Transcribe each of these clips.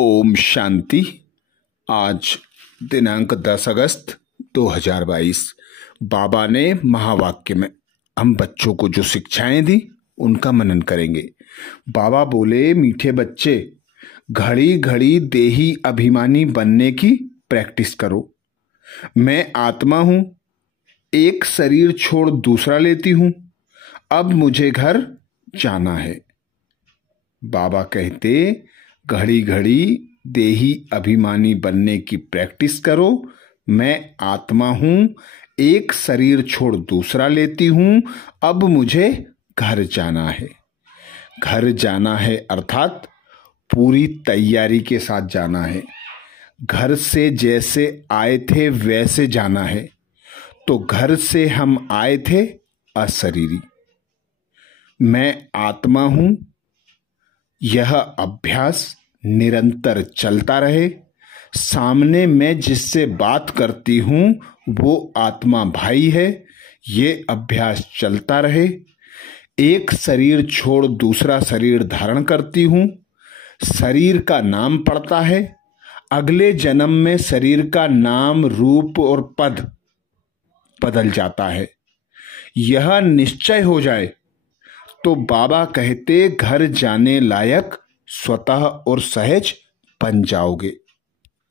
ओम शांति। आज दिनांक 10 अगस्त 2022 बाबा ने महावाक्य में हम बच्चों को जो शिक्षाएं दी उनका मनन करेंगे। बाबा बोले, मीठे बच्चे, घड़ी घड़ी देही अभिमानी बनने की प्रैक्टिस करो। मैं आत्मा हूं, एक शरीर छोड़ दूसरा लेती हूं, अब मुझे घर जाना है। बाबा कहते, घड़ी घड़ी देही अभिमानी बनने की प्रैक्टिस करो। मैं आत्मा हूं, एक शरीर छोड़ दूसरा लेती हूं, अब मुझे घर जाना है। घर जाना है अर्थात पूरी तैयारी के साथ जाना है। घर से जैसे आए थे वैसे जाना है। तो घर से हम आए थे अशरीरी। मैं आत्मा हूं, यह अभ्यास निरंतर चलता रहे। सामने मैं जिससे बात करती हूं वो आत्मा भाई है, ये अभ्यास चलता रहे। एक शरीर छोड़ दूसरा शरीर धारण करती हूं, शरीर का नाम पड़ता है। अगले जन्म में शरीर का नाम, रूप और पद बदल जाता है। यह निश्चय हो जाए तो बाबा कहते, घर जाने लायक स्वतः और सहज बन जाओगे।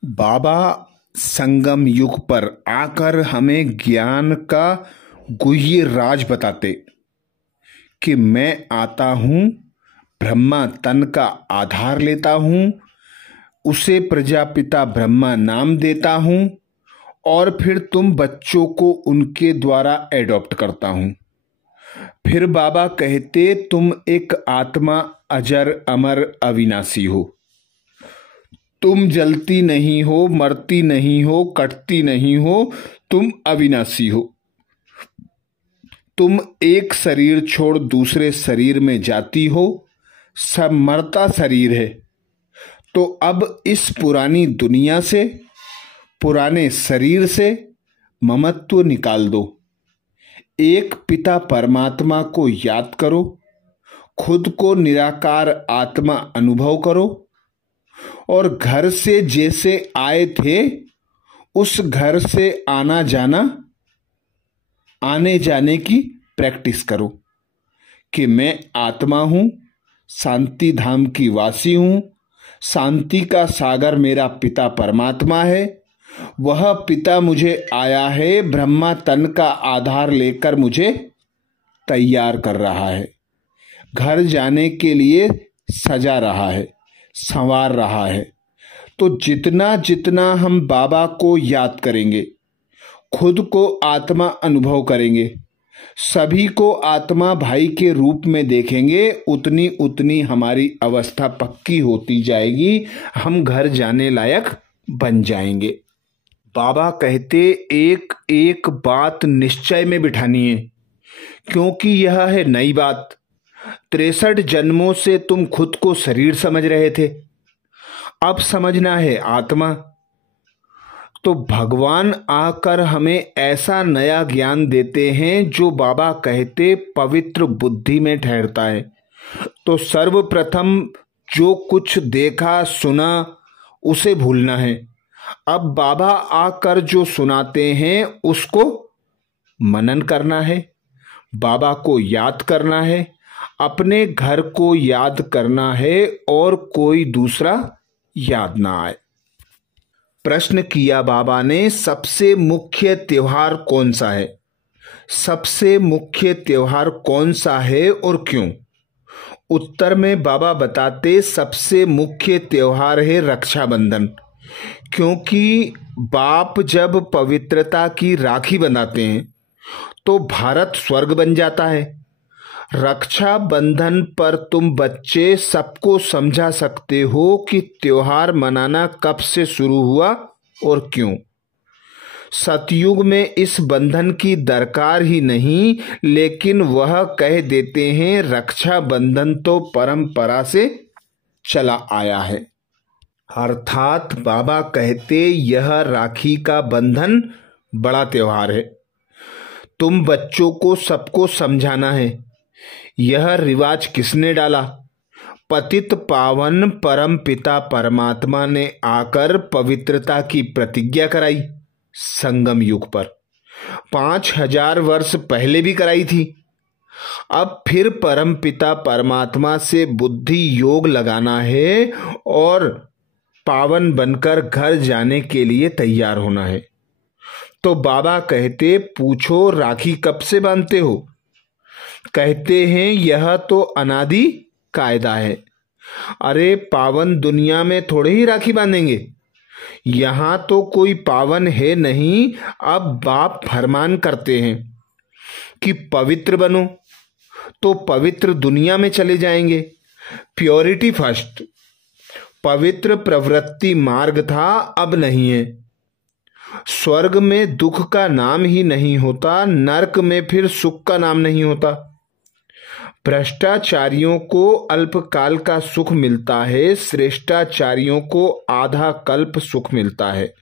बाबा संगम युग पर आकर हमें ज्ञान का गुह्य राज बताते कि मैं आता हूं, ब्रह्मा तन का आधार लेता हूं, उसे प्रजापिता ब्रह्मा नाम देता हूं और फिर तुम बच्चों को उनके द्वारा एडॉप्ट करता हूं। फिर बाबा कहते, तुम एक आत्मा अजर अमर अविनाशी हो। तुम जलती नहीं हो, मरती नहीं हो, कटती नहीं हो, तुम अविनाशी हो। तुम एक शरीर छोड़ दूसरे शरीर में जाती हो, सब मरता शरीर है। तो अब इस पुरानी दुनिया से, पुराने शरीर से ममत्व निकाल दो। एक पिता परमात्मा को याद करो, खुद को निराकार आत्मा अनुभव करो और घर से जैसे आए थे उस घर से आना जाना, आने जाने की प्रैक्टिस करो कि मैं आत्मा हूं, शांति धाम की वासी हूं। शांति का सागर मेरा पिता परमात्मा है। वह पिता मुझे आया है, ब्रह्मा तन का आधार लेकर मुझे तैयार कर रहा है। घर जाने के लिए सजा रहा है, संवार रहा है। तो जितना जितना हम बाबा को याद करेंगे, खुद को आत्मा अनुभव करेंगे, सभी को आत्मा भाई के रूप में देखेंगे, उतनी उतनी हमारी अवस्था पक्की होती जाएगी। हम घर जाने लायक बन जाएंगे। बाबा कहते, एक एक बात निश्चय में बिठानी है, क्योंकि यह है नई बात। 63 जन्मों से तुम खुद को शरीर समझ रहे थे, अब समझना है आत्मा। तो भगवान आकर हमें ऐसा नया ज्ञान देते हैं जो बाबा कहते पवित्र बुद्धि में ठहरता है। तो सर्वप्रथम जो कुछ देखा सुना उसे भूलना है। अब बाबा आकर जो सुनाते हैं उसको मनन करना है, बाबा को याद करना है, अपने घर को याद करना है और कोई दूसरा याद ना आए। प्रश्न किया बाबा ने, सबसे मुख्य त्योहार कौन सा है? सबसे मुख्य त्योहार कौन सा है और क्यों? उत्तर में बाबा बताते, सबसे मुख्य त्योहार है रक्षाबंधन। क्योंकि बाप जब पवित्रता की राखी बनाते हैं तो भारत स्वर्ग बन जाता है। रक्षा बंधन पर तुम बच्चे सबको समझा सकते हो कि त्योहार मनाना कब से शुरू हुआ और क्यों। सतयुग में इस बंधन की दरकार ही नहीं, लेकिन वह कह देते हैं रक्षा बंधन तो परंपरा से चला आया है। अर्थात बाबा कहते, यह राखी का बंधन बड़ा त्योहार है। तुम बच्चों को सबको समझाना है। यह रिवाज किसने डाला? पतित पावन परम पिता परमात्मा ने आकर पवित्रता की प्रतिज्ञा कराई। संगम युग पर 5000 वर्ष पहले भी कराई थी। अब फिर परम पिता परमात्मा से बुद्धि योग लगाना है और पावन बनकर घर जाने के लिए तैयार होना है। तो बाबा कहते, पूछो राखी कब से बांधते हो? कहते हैं यह तो अनादि कायदा है। अरे पावन दुनिया में थोड़े ही राखी बांधेंगे, यहां तो कोई पावन है नहीं। अब बाप फरमान करते हैं कि पवित्र बनो, तो पवित्र दुनिया में चले जाएंगे। Purity first. पवित्र प्रवृत्ति मार्ग था, अब नहीं है। स्वर्ग में दुख का नाम ही नहीं होता, नरक में फिर सुख का नाम नहीं होता। भ्रष्टाचारियों को अल्पकाल का सुख मिलता है, श्रेष्ठाचारियों को आधा कल्प सुख मिलता है।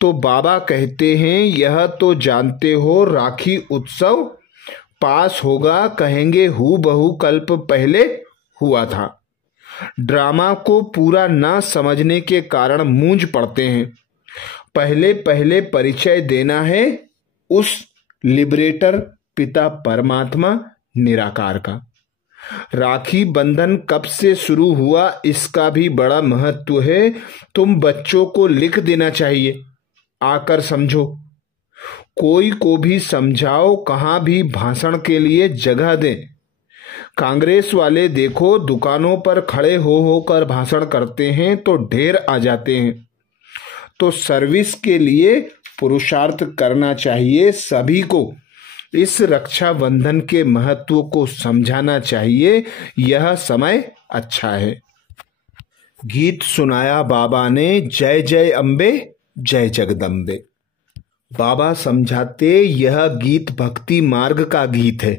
तो बाबा कहते हैं यह तो जानते हो राखी उत्सव पास होगा, कहेंगे हूबहू कल्प पहले हुआ था। ड्रामा को पूरा ना समझने के कारण मूंझ पड़ते हैं। पहले पहले परिचय देना है उस लिबरेटर पिता परमात्मा निराकार का। राखी बंधन कब से शुरू हुआ इसका भी बड़ा महत्व है। तुम बच्चों को लिख देना चाहिए, आकर समझो। कोई को भी समझाओ, कहाँ भी भाषण के लिए जगह दें। कांग्रेस वाले देखो दुकानों पर खड़े हो होकर भाषण करते हैं तो ढेर आ जाते हैं। तो सर्विस के लिए पुरुषार्थ करना चाहिए। सभी को इस रक्षाबंधन के महत्व को समझाना चाहिए। यह समय अच्छा है। गीत सुनाया बाबा ने, जय जय अम्बे जय जगदम्बे। बाबा समझाते यह गीत भक्ति मार्ग का गीत है।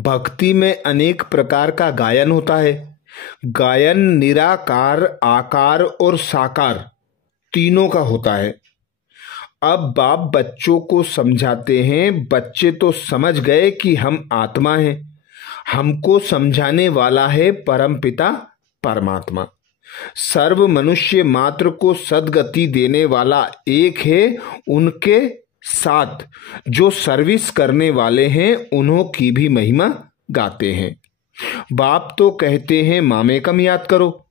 भक्ति में अनेक प्रकार का गायन होता है। गायन निराकार, आकार और साकार तीनों का होता है। अब बाप बच्चों को समझाते हैं। बच्चे तो समझ गए कि हम आत्मा हैं। हमको समझाने वाला है परम पिता परमात्मा। सर्व मनुष्य मात्र को सद्गति देने वाला एक है। उनके साथ जो सर्विस करने वाले हैं उन्हों की भी महिमा गाते हैं। बाप तो कहते हैं मामेकम याद करो।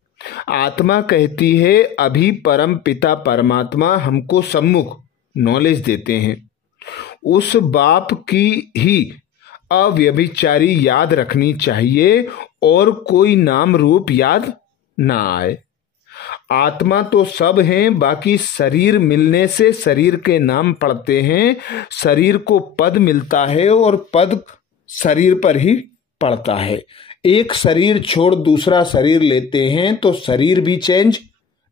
आत्मा कहती है अभी परम पिता परमात्मा हमको सम्मुख नॉलेज देते हैं। उस बाप की ही अव्यभिचारी याद रखनी चाहिए और कोई नाम रूप याद ना आए। आत्मा तो सब हैं, बाकी शरीर मिलने से शरीर के नाम पड़ते हैं। शरीर को पद मिलता है और पद शरीर पर ही पड़ता है। एक शरीर छोड़ दूसरा शरीर लेते हैं तो शरीर भी चेंज,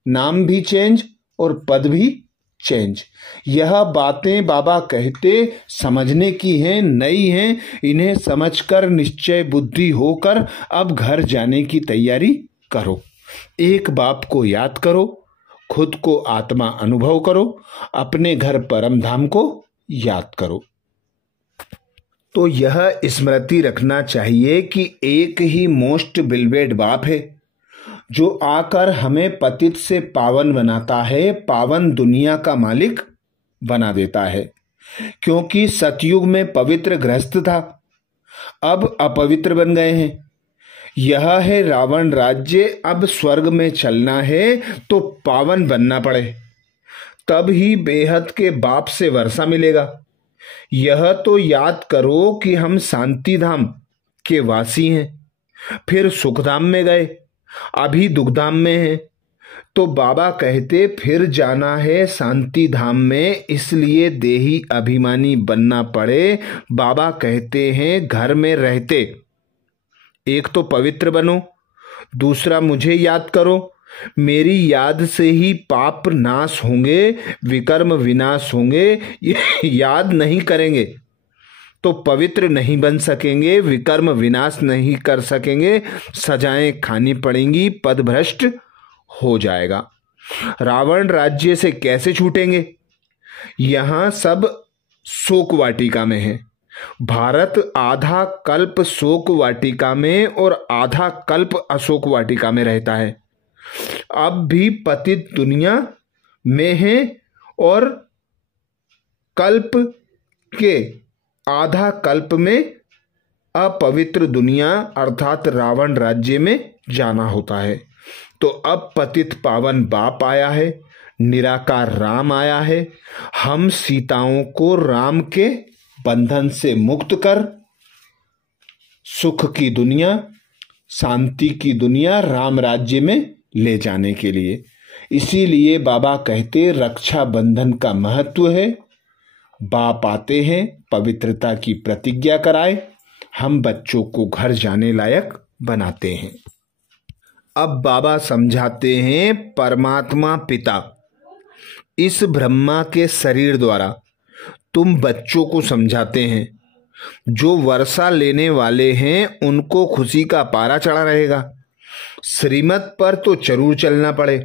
नाम भी चेंज और पद भी चेंज। यह बातें बाबा कहते समझने की हैं, नई हैं। इन्हें समझकर निश्चय बुद्धि होकर अब घर जाने की तैयारी करो। एक बाप को याद करो, खुद को आत्मा अनुभव करो, अपने घर परम धाम को याद करो। तो यह स्मृति रखना चाहिए कि एक ही मोस्ट बिलवेड बाप है जो आकर हमें पतित से पावन बनाता है, पावन दुनिया का मालिक बना देता है। क्योंकि सतयुग में पवित्र गृहस्थ था, अब अपवित्र बन गए हैं। यह है रावण राज्य। अब स्वर्ग में चलना है तो पावन बनना पड़े, तब ही बेहद के बाप से वर्षा मिलेगा। यह तो याद करो कि हम शांति धाम के वासी हैं, फिर सुखधाम में गए, अभी दुखधाम में हैं। तो बाबा कहते फिर जाना है शांति धाम में, इसलिए देही अभिमानी बनना पड़े। बाबा कहते हैं घर में रहते एक तो पवित्र बनो, दूसरा मुझे याद करो। मेरी याद से ही पाप नाश होंगे, विकर्म विनाश होंगे। याद नहीं करेंगे तो पवित्र नहीं बन सकेंगे, विकर्म विनाश नहीं कर सकेंगे, सजाएं खानी पड़ेंगी, पद भ्रष्ट हो जाएगा। रावण राज्य से कैसे छूटेंगे? यहां सब शोक वाटिका में है। भारत आधा कल्प शोक वाटिका में और आधा कल्प अशोक वाटिका में रहता है। अब भी पतित दुनिया में है और कल्प के आधा कल्प में अपवित्र दुनिया अर्थात रावण राज्य में जाना होता है। तो अब पतित पावन बाप आया है, निराकार राम आया है। हम सीताओं को राम के बंधन से मुक्त कर सुख की दुनिया, शांति की दुनिया राम राज्य में ले जाने के लिए। इसीलिए बाबा कहते रक्षा बंधन का महत्व है। बाप आते हैं, पवित्रता की प्रतिज्ञा कराए, हम बच्चों को घर जाने लायक बनाते हैं। अब बाबा समझाते हैं परमात्मा पिता इस ब्रह्मा के शरीर द्वारा तुम बच्चों को समझाते हैं। जो वर्षा लेने वाले हैं उनको खुशी का पारा चढ़ा रहेगा। श्रीमत पर तो जरूर चलना पड़े।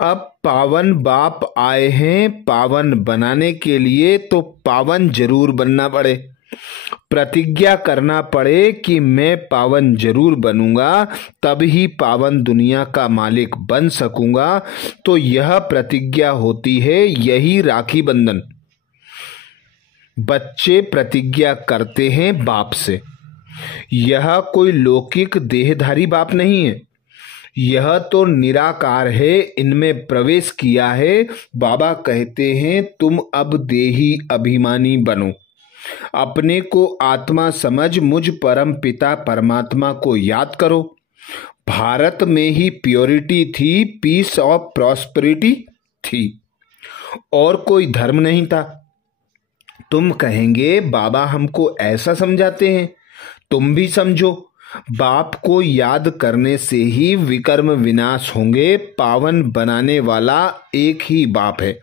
अब पावन बाप आए हैं पावन बनाने के लिए, तो पावन जरूर बनना पड़े। प्रतिज्ञा करना पड़े कि मैं पावन जरूर बनूंगा, तभी पावन दुनिया का मालिक बन सकूंगा। तो यह प्रतिज्ञा होती है, यही राखी बंधन। बच्चे प्रतिज्ञा करते हैं बाप से। यह कोई लौकिक देहधारी बाप नहीं है, यह तो निराकार है, इनमें प्रवेश किया है। बाबा कहते हैं तुम अब देही अभिमानी बनो, अपने को आत्मा समझ मुझ परम पिता परमात्मा को याद करो। भारत में ही प्योरिटी थी, पीस और प्रॉस्पेरिटी थी, और कोई धर्म नहीं था। तुम कहेंगे बाबा हमको ऐसा समझाते हैं, तुम भी समझो। बाप को याद करने से ही विकर्म विनाश होंगे। पावन बनाने वाला एक ही बाप है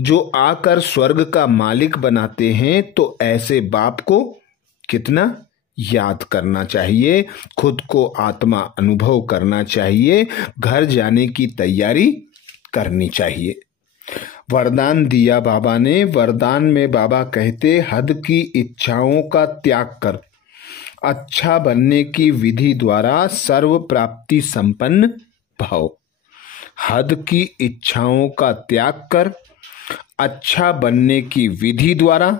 जो आकर स्वर्ग का मालिक बनाते हैं। तो ऐसे बाप को कितना याद करना चाहिए, खुद को आत्मा अनुभव करना चाहिए, घर जाने की तैयारी करनी चाहिए। वरदान दिया बाबा ने। वरदान में बाबा कहते हद की इच्छाओं का त्याग कर अच्छा बनने की विधि द्वारा सर्व प्राप्ति संपन्न भव। हद की इच्छाओं का त्याग कर अच्छा बनने की विधि द्वारा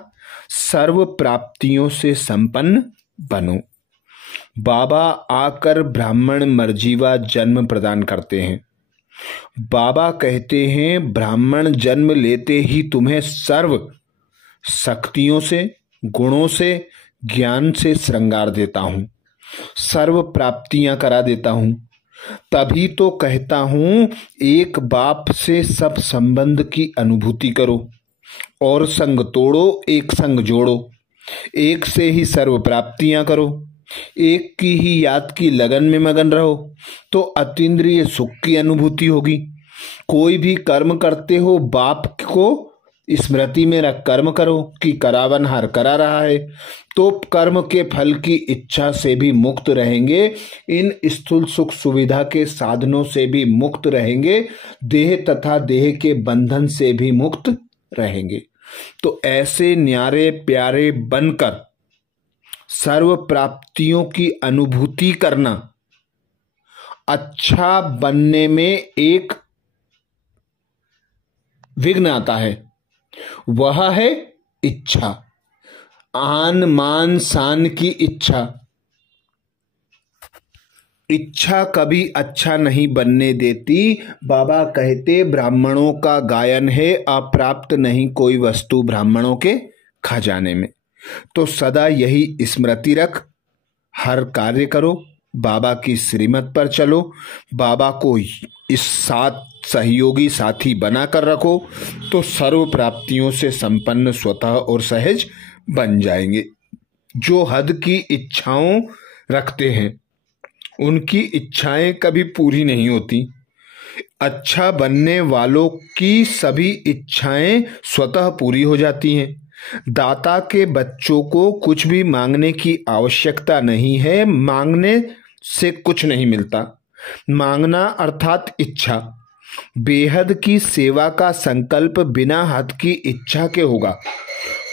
सर्व प्राप्तियों से संपन्न बनो। बाबा आकर ब्राह्मण मर्जीवा जन्म प्रदान करते हैं। बाबा कहते हैं ब्राह्मण जन्म लेते ही तुम्हें सर्व शक्तियों से, गुणों से, ज्ञान से श्रृंगार देता हूं, सर्व प्राप्तियां करा देता हूं। तभी तो कहता हूं एक बाप से सब संबंध की अनुभूति करो और संग तोड़ो, एक संग जोड़ो। एक से ही सर्व प्राप्तियां करो, एक की ही याद की लगन में मगन रहो, तो अतीन्द्रिय सुख की अनुभूति होगी। कोई भी कर्म करते हो बाप को स्मृति में रख कर्म करो कि करावनहार करा रहा है, तो कर्म के फल की इच्छा से भी मुक्त रहेंगे, इन स्थूल सुख सुविधा के साधनों से भी मुक्त रहेंगे, देह तथा देह के बंधन से भी मुक्त रहेंगे। तो ऐसे न्यारे प्यारे बनकर सर्व प्राप्तियों की अनुभूति करना। अच्छा बनने में एक विघ्न आता है, वह है इच्छा, आन मान शान की इच्छा। इच्छा कभी अच्छा नहीं बनने देती। बाबा कहते ब्राह्मणों का गायन है, अप्राप्त नहीं कोई वस्तु ब्राह्मणों के खजाने में। तो सदा यही स्मृति रख, हर कार्य करो, बाबा की श्रीमत पर चलो, बाबा को इस साथ सहयोगी साथी बनाकर रखो, तो सर्व प्राप्तियों से संपन्न स्वतः और सहज बन जाएंगे। जो हद की इच्छाओं रखते हैं उनकी इच्छाएं कभी पूरी नहीं होती। अच्छा बनने वालों की सभी इच्छाएं स्वतः पूरी हो जाती हैं। दाता के बच्चों को कुछ भी मांगने की आवश्यकता नहीं है, मांगने से कुछ नहीं मिलता। मांगना अर्थात इच्छा। बेहद की सेवा का संकल्प बिना हद की इच्छा के होगा।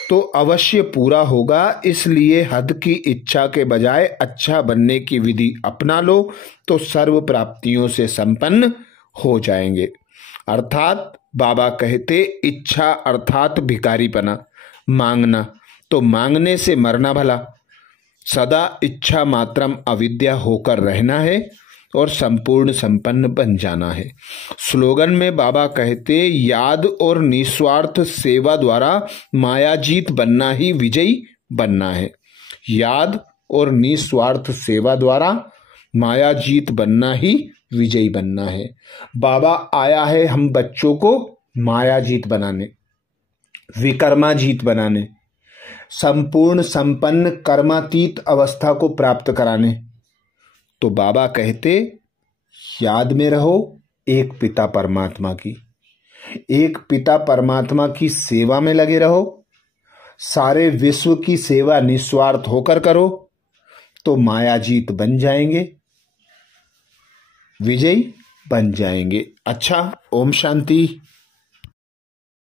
तो अवश्य पूरा होगा। इसलिए हद की इच्छा के बजाय अच्छा बनने की विधि अपना लो तो सर्व प्राप्तियों से संपन्न हो जाएंगे। अर्थात बाबा कहते इच्छा अर्थात भिखारीपना, मांगना, तो मांगने से मरना भला। सदा इच्छा मात्रम अविद्या होकर रहना है और संपूर्ण संपन्न बन जाना है। स्लोगन में बाबा कहते याद और निस्वार्थ सेवा द्वारा मायाजीत बनना ही विजयी बनना है। याद और निस्वार्थ सेवा द्वारा मायाजीत बनना ही विजयी बनना है। बाबा आया है हम बच्चों को मायाजीत बनाने, विकर्माजीत बनाने, संपूर्ण संपन्न कर्मातीत अवस्था को प्राप्त कराने। तो बाबा कहते याद में रहो एक पिता परमात्मा की, एक पिता परमात्मा की सेवा में लगे रहो, सारे विश्व की सेवा निस्वार्थ होकर करो तो मायाजीत बन जाएंगे, विजयी बन जाएंगे। अच्छा, ओम शांति।